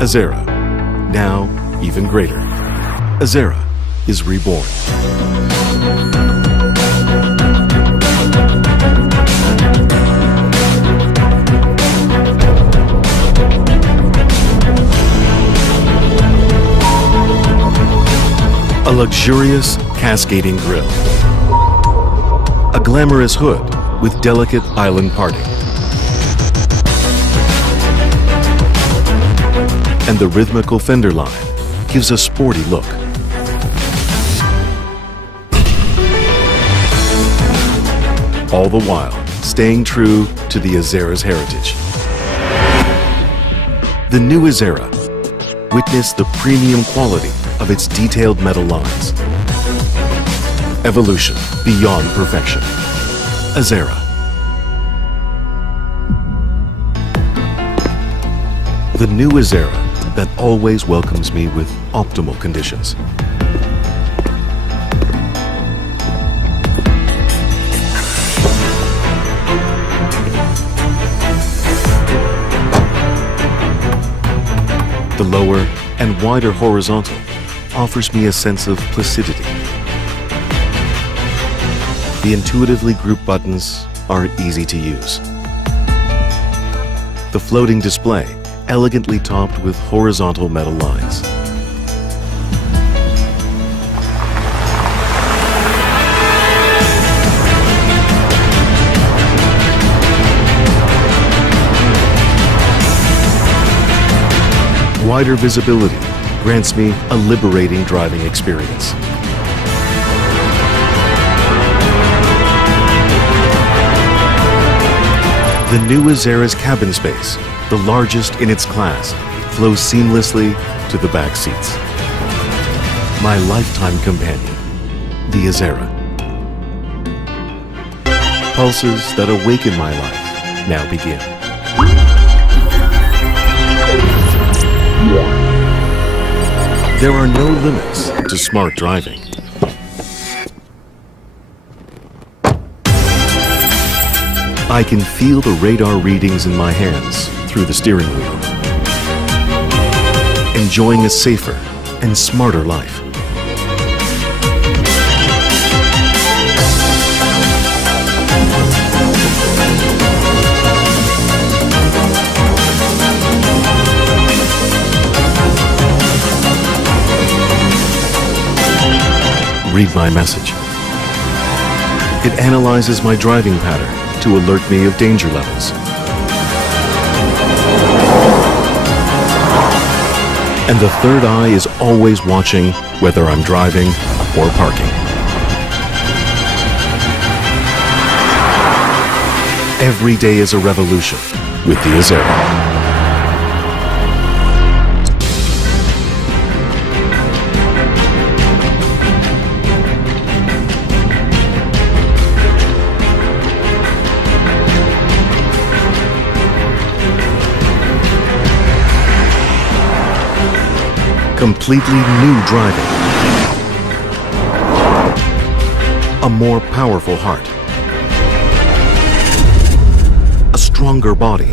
Azera, now even greater. Azera is reborn. A luxurious, cascading grille. A glamorous hood with delicate island parting. And the rhythmical fender line gives a sporty look. All the while, staying true to the Azera's heritage. The new Azera. Witness the premium quality of its detailed metal lines. Evolution beyond perfection. Azera. The new Azera that always welcomes me with optimal conditions. The lower and wider horizontal offers me a sense of placidity. The intuitively grouped buttons are easy to use. The floating display elegantly topped with horizontal metal lines. Wider visibility grants me a liberating driving experience. The new Azera's cabin space, the largest in its class, flows seamlessly to the back seats. My lifetime companion, the Azera. Pulses that awaken my life now begin. There are no limits to smart driving. I can feel the radar readings in my hands through the steering wheel, enjoying a safer and smarter life. Read my message. It analyzes my driving pattern to alert me of danger levels. And the third eye is always watching whether I'm driving or parking. Every day is a revolution with the Azera. Completely new driving. A more powerful heart. A stronger body.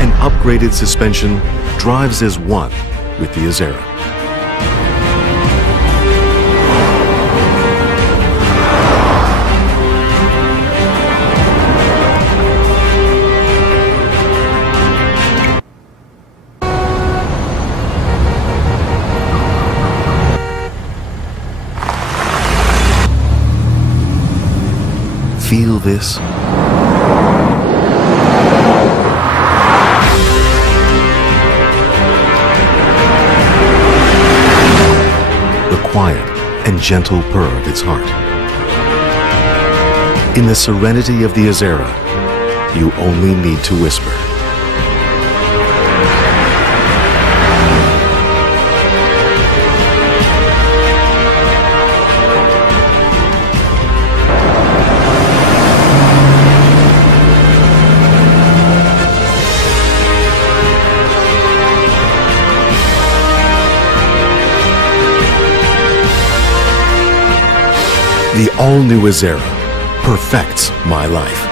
An upgraded suspension drives as one with the Azera. Feel this? The quiet and gentle purr of its heart. In the serenity of the Azera, you only need to whisper. The all-new Azera perfects my life.